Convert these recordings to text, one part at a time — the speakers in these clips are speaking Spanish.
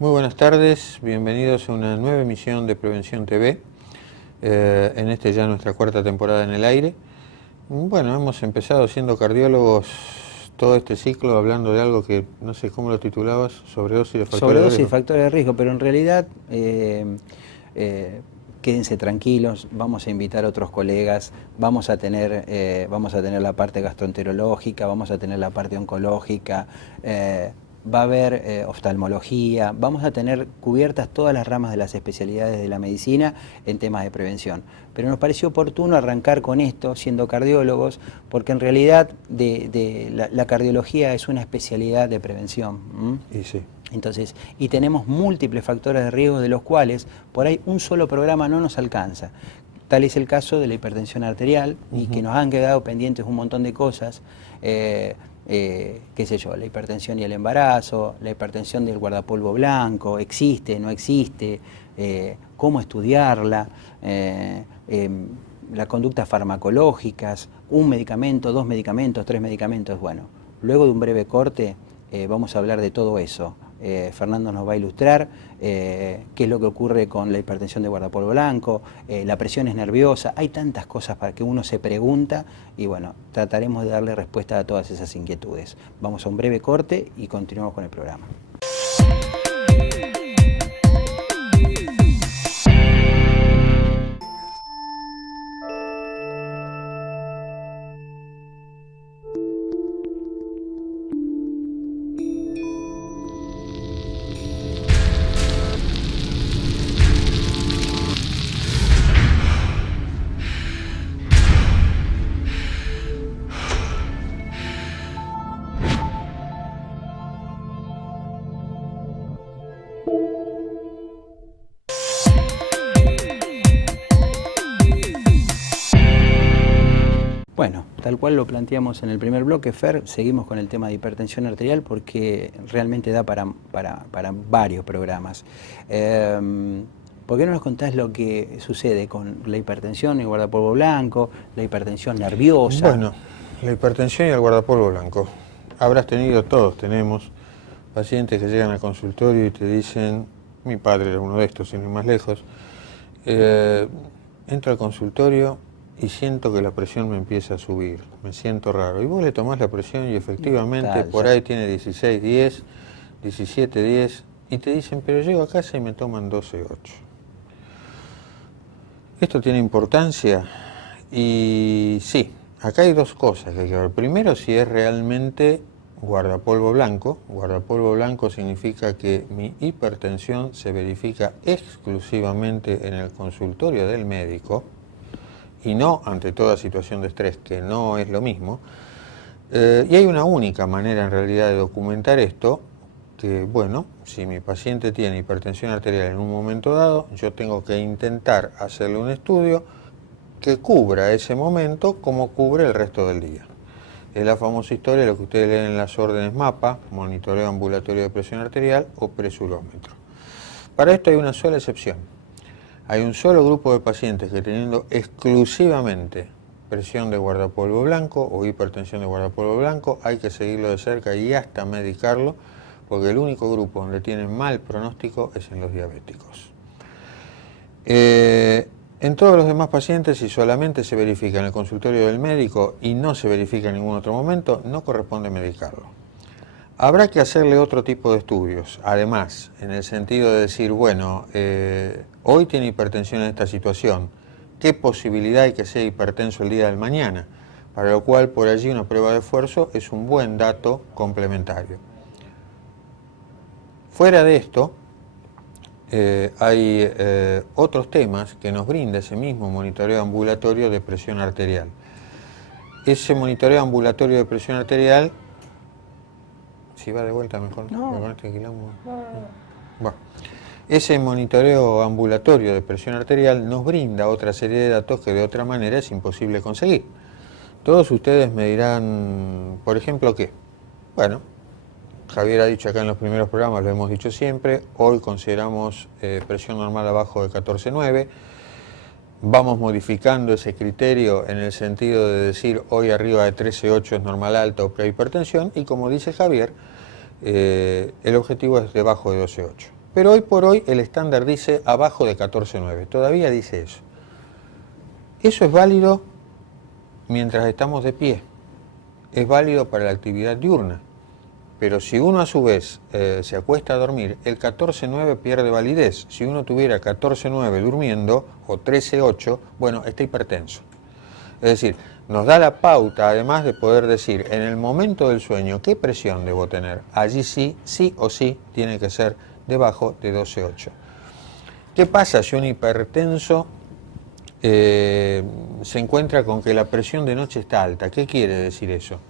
Muy buenas tardes, bienvenidos a una nueva emisión de Prevención TV, en ya nuestra cuarta temporada en el aire. Bueno, hemos empezado siendo cardiólogos todo este ciclo hablando de algo que no sé cómo lo titulabas, sobredosis de factores de riesgo. Sobredosis y factores de riesgo, pero en realidad quédense tranquilos, vamos a invitar a otros colegas, vamos a tener la parte gastroenterológica, vamos a tener la parte oncológica, va a haber oftalmología, vamos a tener cubiertas todas las ramas de las especialidades de la medicina en temas de prevención. Pero nos pareció oportuno arrancar con esto, siendo cardiólogos, porque en realidad la cardiología es una especialidad de prevención. Y sí. Entonces, y tenemos múltiples factores de riesgo de los cuales por ahí un solo programa no nos alcanza. Tal es el caso de la hipertensión arterial, y que nos han quedado pendientes un montón de cosas. Qué sé yo, la hipertensión y el embarazo, la hipertensión del guardapolvo blanco, existe, no existe, cómo estudiarla, las conductas farmacológicas, un medicamento, 2 medicamentos, 3 medicamentos. Bueno, luego de un breve corte vamos a hablar de todo eso. Fernando nos va a ilustrar qué es lo que ocurre con la hipertensión de guardapolvo blanco, la presión es nerviosa, hay tantas cosas para que uno se pregunta y bueno, trataremos de darle respuesta a todas esas inquietudes. Vamos a un breve corte y continuamos con el programa. Bueno, tal cual lo planteamos en el primer bloque, Fer, seguimos con el tema de hipertensión arterial porque realmente da para varios programas. ¿Por qué no nos contás lo que sucede con la hipertensión y el guardapolvo blanco, la hipertensión nerviosa? Bueno, la hipertensión y el guardapolvo blanco. Habrás tenido, todos tenemos, pacientes que llegan al consultorio y te dicen, mi padre era uno de estos, sin ir más lejos, entro al consultorio y siento que la presión me empieza a subir, me siento raro. Y vos le tomás la presión y efectivamente por ahí tiene 16-10, 17-10, y te dicen, pero llego a casa y me toman 12-8. ¿Esto tiene importancia? Y sí, acá hay dos cosas que hay que ver. Primero, si es realmente guardapolvo blanco. Guardapolvo blanco significa que mi hipertensión se verifica exclusivamente en el consultorio del médico y no ante toda situación de estrés, que no es lo mismo. Y hay una única manera en realidad de documentar esto, que bueno, si mi paciente tiene hipertensión arterial en un momento dado, yo tengo que intentar hacerle un estudio que cubra ese momento como cubre el resto del día. Es la famosa historia de lo que ustedes leen en las órdenes MAPA, monitoreo ambulatorio de presión arterial o presurómetro. Para esto hay una sola excepción. Hay un solo grupo de pacientes que teniendo exclusivamente presión de guardapolvo blanco o hipertensión de guardapolvo blanco, hay que seguirlo de cerca y hasta medicarlo, porque el único grupo donde tienen mal pronóstico es en los diabéticos. En todos los demás pacientes, si solamente se verifica en el consultorio del médico y no se verifica en ningún otro momento, no corresponde medicarlo. Habrá que hacerle otro tipo de estudios, además, en el sentido de decir, bueno, hoy tiene hipertensión en esta situación, ¿qué posibilidad hay que sea hipertenso el día del mañana? Para lo cual, por allí, una prueba de esfuerzo es un buen dato complementario. Fuera de esto, hay otros temas que nos brinda ese mismo monitoreo ambulatorio de presión arterial. Ese monitoreo ambulatorio de presión arterial, si va de vuelta mejor, no. Con este quilombo. Bueno, ese monitoreo ambulatorio de presión arterial nos brinda otra serie de datos que de otra manera es imposible conseguir. Todos ustedes me dirán, por ejemplo, ¿qué? Bueno, Javier ha dicho acá en los primeros programas, lo hemos dicho siempre, hoy consideramos presión normal abajo de 14,9. Vamos modificando ese criterio en el sentido de decir hoy arriba de 13,8 es normal alta o prehipertensión, y como dice Javier, el objetivo es debajo de 12,8. Pero hoy por hoy el estándar dice abajo de 14,9, todavía dice eso. Eso es válido mientras estamos de pie, es válido para la actividad diurna. Pero si uno a su vez se acuesta a dormir, el 14,9 pierde validez. Si uno tuviera 14,9 durmiendo o 13,8, bueno, está hipertenso. Es decir, nos da la pauta además de poder decir en el momento del sueño qué presión debo tener. Allí sí o sí tiene que ser debajo de 12,8. ¿Qué pasa si un hipertenso se encuentra con que la presión de noche está alta? ¿Qué quiere decir eso?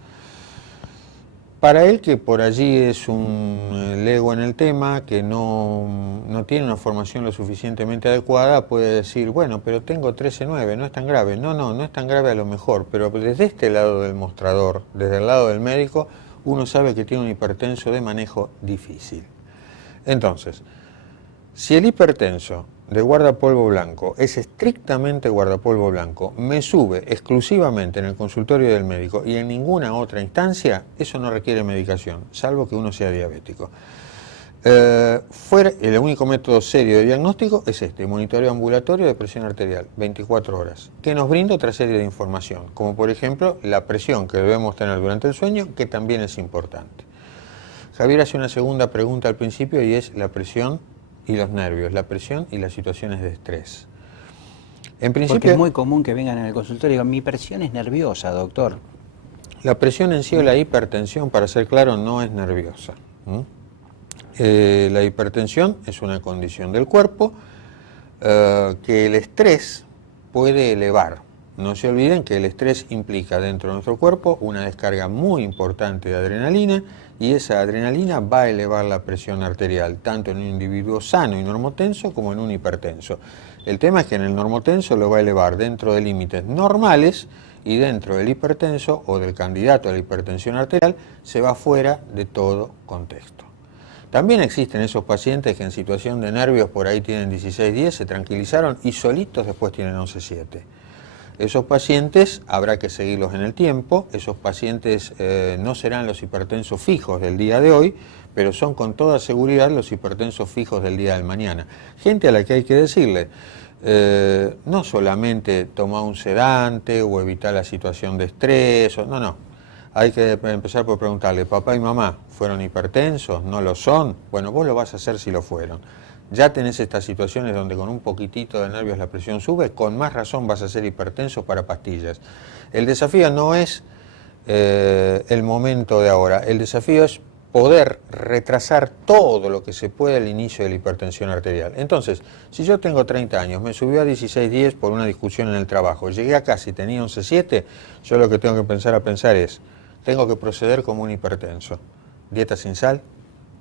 Para él, que por allí es un lego en el tema, que no tiene una formación lo suficientemente adecuada, puede decir, bueno, pero tengo 13,9, no es tan grave. No es tan grave a lo mejor, pero desde este lado del mostrador, desde el lado del médico, uno sabe que tiene un hipertenso de manejo difícil. Entonces, si el hipertenso de guardapolvo blanco es estrictamente guardapolvo blanco, me sube exclusivamente en el consultorio del médico y en ninguna otra instancia, eso no requiere medicación, salvo que uno sea diabético. El único método serio de diagnóstico es este, monitoreo ambulatorio de presión arterial, 24 horas, que nos brinda otra serie de información, como por ejemplo la presión que debemos tener durante el sueño, que también es importante. Javier hace una segunda pregunta al principio y es la presión y los nervios, la presión y las situaciones de estrés. En principio, porque es muy común que vengan en el consultorio y digan, mi presión es nerviosa, doctor. La presión en sí o la hipertensión, para ser claro, no es nerviosa. La hipertensión es una condición del cuerpo que el estrés puede elevar. No se olviden que el estrés implica dentro de nuestro cuerpo una descarga muy importante de adrenalina y esa adrenalina va a elevar la presión arterial, tanto en un individuo sano y normotenso como en un hipertenso. El tema es que en el normotenso lo va a elevar dentro de límites normales y dentro del hipertenso o del candidato a la hipertensión arterial se va fuera de todo contexto. También existen esos pacientes que en situación de nervios por ahí tienen 16,10, se tranquilizaron y solitos después tienen 11,7. Esos pacientes habrá que seguirlos en el tiempo, esos pacientes no serán los hipertensos fijos del día de hoy, pero son con toda seguridad los hipertensos fijos del día del mañana. Gente a la que hay que decirle, no solamente toma un sedante o evitar la situación de estrés, no. Hay que empezar por preguntarle, papá y mamá, ¿fueron hipertensos? ¿No lo son? Bueno, vos lo vas a hacer si lo fueron. Ya tenés estas situaciones donde con un poquitito de nervios la presión sube, con más razón vas a ser hipertenso para pastillas. El desafío no es el momento de ahora. El desafío es poder retrasar todo lo que se puede el inicio de la hipertensión arterial. Entonces, si yo tengo 30 años, me subió a 16,10 por una discusión en el trabajo, llegué a casa y tenía 11,7, yo lo que tengo que pensar es, tengo que proceder como un hipertenso. Dieta sin sal,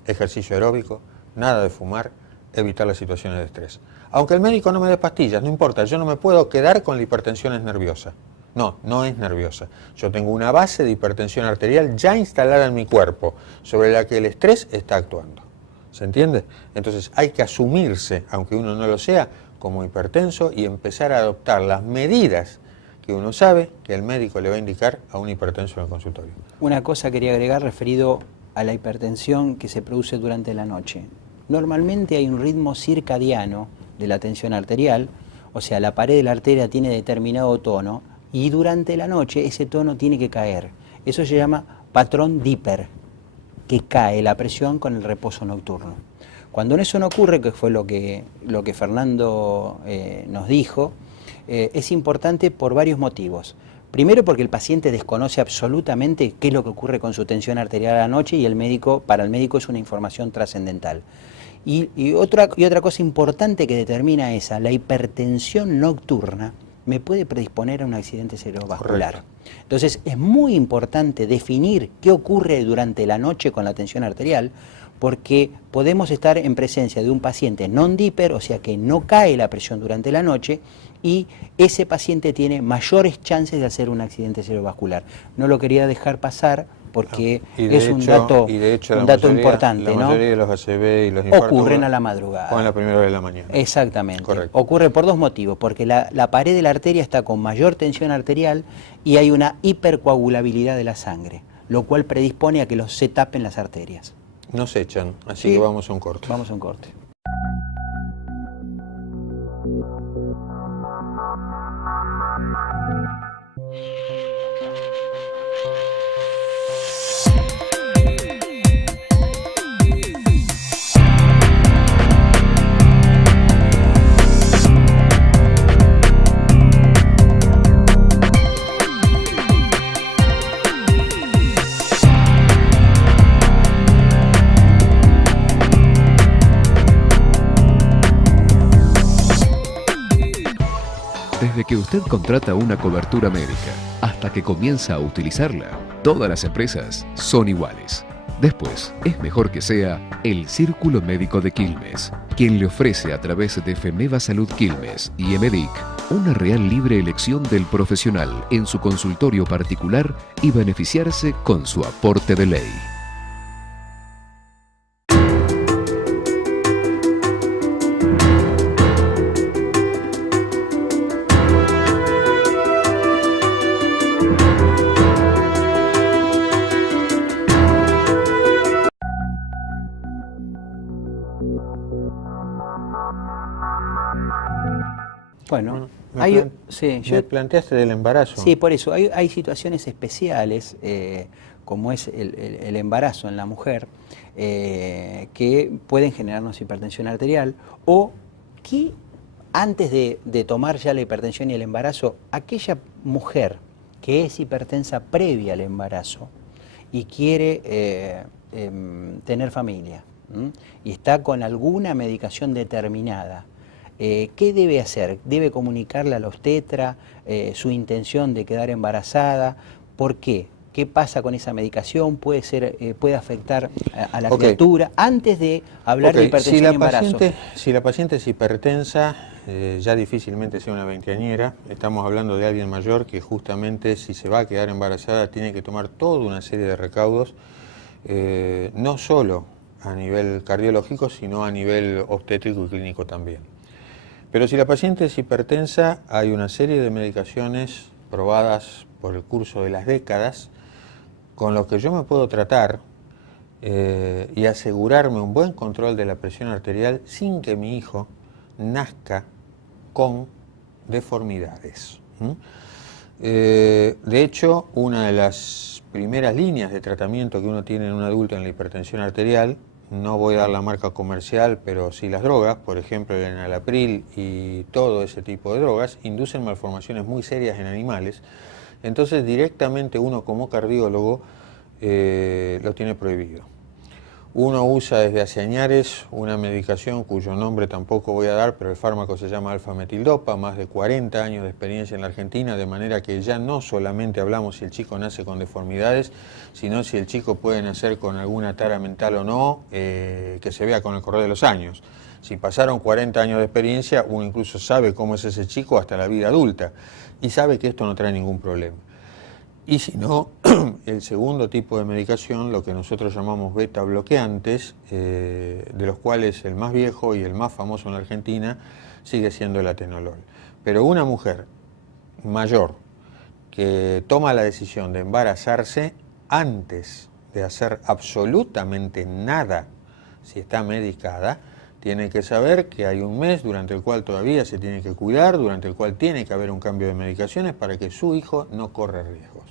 ejercicio aeróbico, nada de fumar, evitar las situaciones de estrés. Aunque el médico no me dé pastillas, no importa, yo no me puedo quedar con la hipertensión nerviosa. No, no es nerviosa. Yo tengo una base de hipertensión arterial ya instalada en mi cuerpo, sobre la que el estrés está actuando. ¿Se entiende? Entonces hay que asumirse, aunque uno no lo sea, como hipertenso y empezar a adoptar las medidas que uno sabe que el médico le va a indicar a un hipertenso en el consultorio. Una cosa quería agregar referido a la hipertensión que se produce durante la noche. Normalmente hay un ritmo circadiano de la tensión arterial, o sea, la pared de la arteria tiene determinado tono, y durante la noche ese tono tiene que caer. Eso se llama patrón Dipper, que cae la presión con el reposo nocturno. Cuando eso no ocurre, que fue lo que Fernando nos dijo, es importante por varios motivos. Primero porque el paciente desconoce absolutamente qué es lo que ocurre con su tensión arterial a la noche y para el médico es una información trascendental. Y otra cosa importante que determina la hipertensión nocturna me puede predisponer a un accidente cerebrovascular. Correcto. Entonces es muy importante definir qué ocurre durante la noche con la tensión arterial, porque podemos estar en presencia de un paciente non-dipper, o sea que no cae la presión durante la noche, y ese paciente tiene mayores chances de hacer un accidente cerebrovascular. No lo quería dejar pasar porque es un dato importante, la ¿no? mayoría de los ACV y los infartos ocurren a la madrugada. O en la primera hora de la mañana. Exactamente. Correcto. Ocurre por dos motivos, porque la pared de la arteria está con mayor tensión arterial y hay una hipercoagulabilidad de la sangre, lo cual predispone a que se tapen las arterias. Nos echan, así Sí. que vamos a un corte. Vamos a un corte. Desde que usted contrata una cobertura médica hasta que comienza a utilizarla, todas las empresas son iguales. Después, es mejor que sea el Círculo Médico de Quilmes, quien le ofrece a través de Femeva Salud Quilmes y Emedic una real libre elección del profesional en su consultorio particular y beneficiarse con su aporte de ley. Bueno, me planteaste del embarazo. Sí, por eso. Hay situaciones especiales, como es el embarazo en la mujer, que pueden generarnos hipertensión arterial, o que antes de tomar ya la hipertensión y el embarazo, aquella mujer que es hipertensa previa al embarazo y quiere tener familia, y está con alguna medicación determinada, ¿qué debe hacer? ¿Debe comunicarle a la obstetra su intención de quedar embarazada? ¿Por qué? ¿Qué pasa con esa medicación? ¿Puede afectar a la criatura? Antes de hablar de hipertensión y embarazo. Si la paciente es hipertensa, ya difícilmente sea una veinteañera. Estamos hablando de alguien mayor que justamente si se va a quedar embarazada tiene que tomar toda una serie de recaudos, no solo a nivel cardiológico, sino a nivel obstétrico y clínico también. Pero si la paciente es hipertensa, hay una serie de medicaciones probadas por el curso de las décadas, con lo que yo me puedo tratar y asegurarme un buen control de la presión arterial sin que mi hijo nazca con deformidades. De hecho, una de las primeras líneas de tratamiento que uno tiene en un adulto en la hipertensión arterial, no voy a dar la marca comercial, pero sí las drogas, por ejemplo el enalapril y todo ese tipo de drogas, inducen malformaciones muy serias en animales entonces directamente uno como cardiólogo lo tiene prohibido. Uno usa desde hace años una medicación cuyo nombre tampoco voy a dar, pero el fármaco se llama alfa-metildopa, más de 40 años de experiencia en la Argentina, de manera que ya no solamente hablamos si el chico nace con deformidades, sino si el chico puede nacer con alguna tara mental o no, que se vea con el correr de los años. Si pasaron 40 años de experiencia, uno incluso sabe cómo es ese chico hasta la vida adulta y sabe que esto no trae ningún problema. Y si no, el segundo tipo de medicación, lo que nosotros llamamos beta bloqueantes, de los cuales el más viejo y el más famoso en la Argentina sigue siendo el atenolol. Pero una mujer mayor que toma la decisión de embarazarse antes de hacer absolutamente nada, si está medicada, tiene que saber que hay un mes durante el cual todavía se tiene que cuidar, durante el cual tiene que haber un cambio de medicaciones para que su hijo no corra riesgos.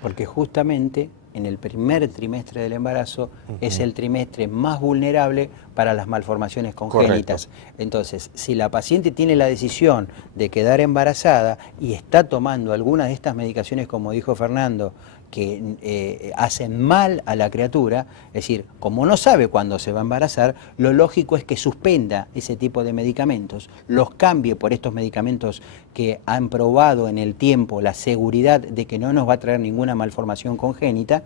Porque justamente en el primer trimestre del embarazo es el trimestre más vulnerable para las malformaciones congénitas. Correcto. Entonces, si la paciente tiene la decisión de quedar embarazada y está tomando alguna de estas medicaciones, como dijo Fernando, que hacen mal a la criatura, es decir, como no sabe cuándo se va a embarazar, lo lógico es que suspenda ese tipo de medicamentos, los cambie por estos medicamentos que han probado en el tiempo la seguridad de que no nos va a traer ninguna malformación congénita,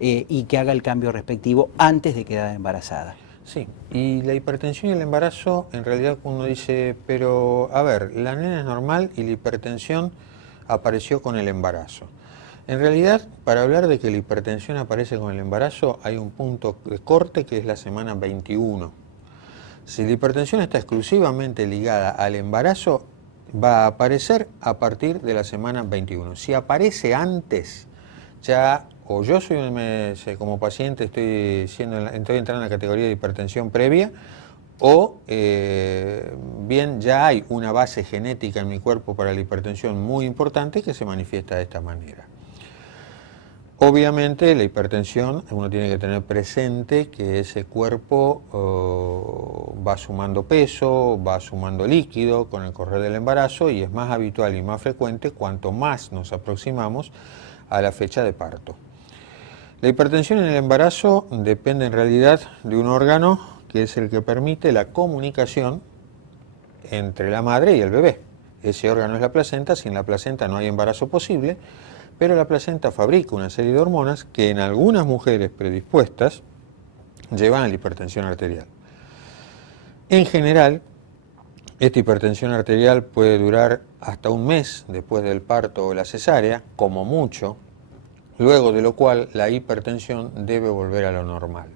y que haga el cambio respectivo antes de quedar embarazada. Sí, y la hipertensión y el embarazo, en realidad uno dice, pero a ver, la nena es normal y la hipertensión apareció con el embarazo. En realidad, para hablar de que la hipertensión aparece con el embarazo, hay un punto de corte que es la semana 21. Si la hipertensión está exclusivamente ligada al embarazo, va a aparecer a partir de la semana 21. Si aparece antes, ya o yo soy como paciente estoy entrando en la categoría de hipertensión previa, o bien ya hay una base genética en mi cuerpo para la hipertensión muy importante que se manifiesta de esta manera. Obviamente la hipertensión, uno tiene que tener presente que ese cuerpo va sumando peso, va sumando líquido con el correr del embarazo y es más habitual y más frecuente cuanto más nos aproximamos a la fecha de parto. La hipertensión en el embarazo depende en realidad de un órgano que es el que permite la comunicación entre la madre y el bebé. Ese órgano es la placenta, sin la placenta no hay embarazo posible, pero la placenta fabrica una serie de hormonas que en algunas mujeres predispuestas llevan a la hipertensión arterial. En general, esta hipertensión arterial puede durar hasta un mes después del parto o la cesárea, como mucho, luego de lo cual la hipertensión debe volver a lo normal.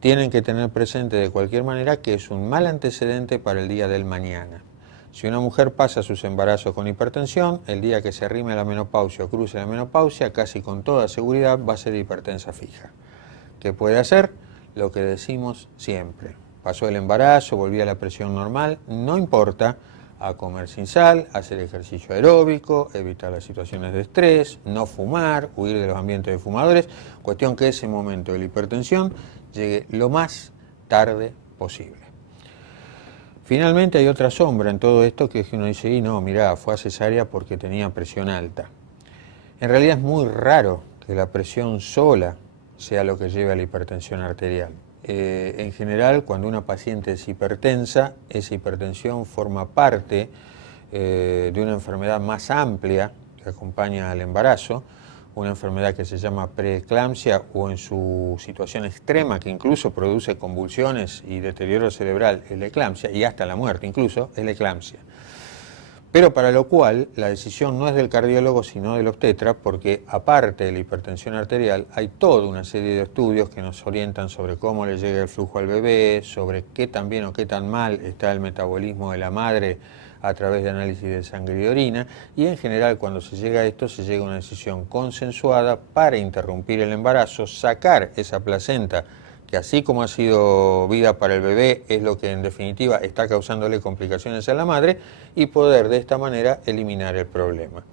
Tienen que tener presente de cualquier manera que es un mal antecedente para el día del mañana. Si una mujer pasa sus embarazos con hipertensión, el día que se arrime a la menopausia o cruce la menopausia, casi con toda seguridad va a ser hipertensa fija. ¿Qué puede hacer? Lo que decimos siempre. Pasó el embarazo, volvió a la presión normal, no importa, a comer sin sal, hacer ejercicio aeróbico, evitar las situaciones de estrés, no fumar, huir de los ambientes de fumadores, cuestión que ese momento de la hipertensión llegue lo más tarde posible. Finalmente hay otra sombra en todo esto, que es que uno dice, y no, mirá, fue a cesárea porque tenía presión alta. En realidad es muy raro que la presión sola sea lo que lleve a la hipertensión arterial. En general, cuando una paciente es hipertensa, esa hipertensión forma parte de una enfermedad más amplia que acompaña al embarazo, una enfermedad que se llama preeclampsia o en su situación extrema que incluso produce convulsiones y deterioro cerebral, es la eclampsia, y hasta la muerte incluso, es la eclampsia. Pero para lo cual la decisión no es del cardiólogo sino del obstetra, porque aparte de la hipertensión arterial hay toda una serie de estudios que nos orientan sobre cómo le llega el flujo al bebé, sobre qué tan bien o qué tan mal está el metabolismo de la madre a través de análisis de sangre y de orina, y en general cuando se llega a esto se llega a una decisión consensuada para interrumpir el embarazo, sacar esa placenta que así como ha sido vida para el bebé es lo que en definitiva está causándole complicaciones a la madre, y poder de esta manera eliminar el problema.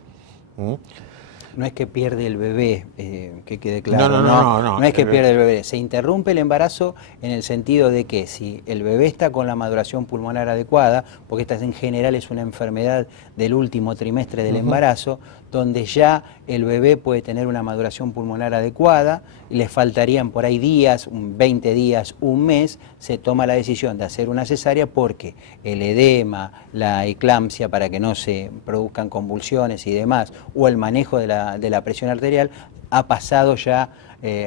No es que pierde el bebé, que quede claro. No es que pierde el bebé. Se interrumpe el embarazo en el sentido de que si el bebé está con la maduración pulmonar adecuada, porque esta en general es una enfermedad del último trimestre del embarazo, donde ya el bebé puede tener una maduración pulmonar adecuada, y les faltarían por ahí días, 20 días, un mes, se toma la decisión de hacer una cesárea porque el edema, la eclampsia para que no se produzcan convulsiones y demás, o el manejo de la presión arterial, ha pasado ya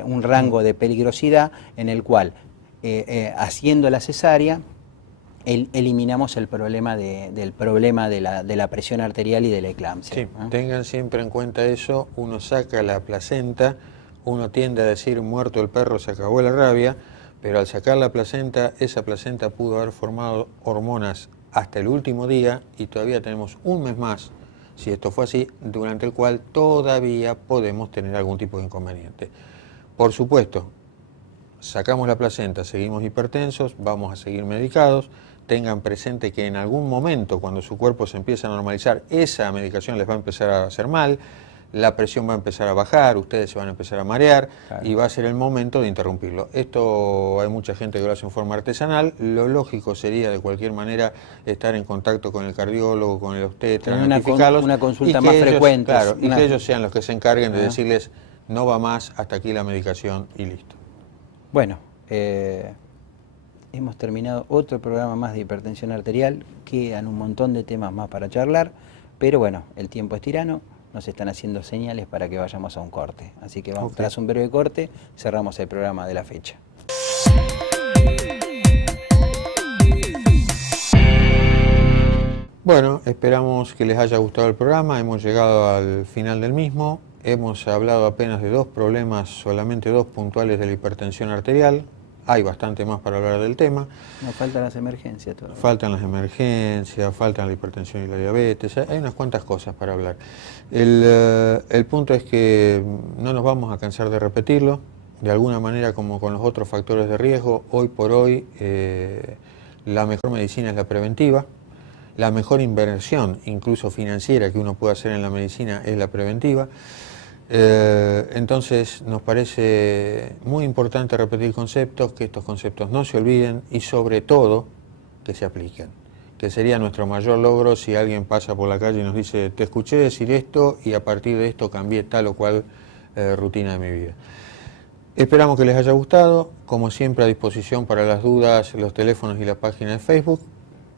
un rango de peligrosidad en el cual, haciendo la cesárea, eliminamos el problema de la presión arterial y de la eclampsia. Sí, tengan siempre en cuenta eso. Uno saca la placenta, uno tiende a decir muerto el perro, se acabó la rabia, pero al sacar la placenta, esa placenta pudo haber formado hormonas hasta el último día y todavía tenemos un mes más, si esto fue así, durante el cual todavía podemos tener algún tipo de inconveniente. Por supuesto, sacamos la placenta, seguimos hipertensos, vamos a seguir medicados. Tengan presente que en algún momento, cuando su cuerpo se empieza a normalizar, esa medicación les va a empezar a hacer mal, la presión va a empezar a bajar, ustedes se van a empezar a marear, claro, y va a ser el momento de interrumpirlo. Esto hay mucha gente que lo hace en forma artesanal. Lo lógico sería, de cualquier manera, estar en contacto con el cardiólogo, con el obstetra, notificarlos, una consulta más frecuente. Claro, y que ellos sean los que se encarguen de decirles, no va más, hasta aquí la medicación y listo. Bueno, hemos terminado otro programa más de hipertensión arterial. Quedan un montón de temas más para charlar, pero bueno, el tiempo es tirano, nos están haciendo señales para que vayamos a un corte. Así que vamos, tras un breve corte, cerramos el programa de la fecha. Bueno, esperamos que les haya gustado el programa. Hemos llegado al final del mismo. Hemos hablado apenas de 2 problemas, solamente 2 puntuales de la hipertensión arterial. Hay bastante más para hablar del tema. Nos faltan las emergencias todavía. Faltan las emergencias, faltan la hipertensión y la diabetes, hay unas cuantas cosas para hablar. El punto es que no nos vamos a cansar de repetirlo. De alguna manera, como con los otros factores de riesgo, hoy por hoy la mejor medicina es la preventiva. La mejor inversión, incluso financiera, que uno puede hacer en la medicina es la preventiva. Entonces nos parece muy importante repetir conceptos, que estos conceptos no se olviden y sobre todo que se apliquen, que sería nuestro mayor logro si alguien pasa por la calle y nos dice, te escuché decir esto y a partir de esto cambié tal o cual rutina de mi vida. Esperamos que les haya gustado, como siempre a disposición para las dudas, los teléfonos y la página de Facebook.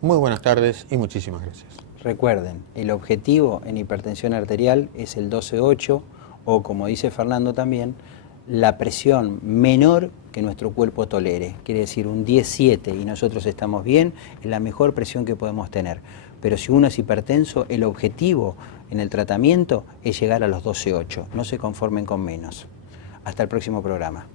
Muy buenas tardes y muchísimas gracias. Recuerden, el objetivo en hipertensión arterial es el 12/8, o como dice Fernando también, la presión menor que nuestro cuerpo tolere. Quiere decir un 10/7 y nosotros estamos bien, es la mejor presión que podemos tener. Pero si uno es hipertenso, el objetivo en el tratamiento es llegar a los 12/8. No se conformen con menos. Hasta el próximo programa.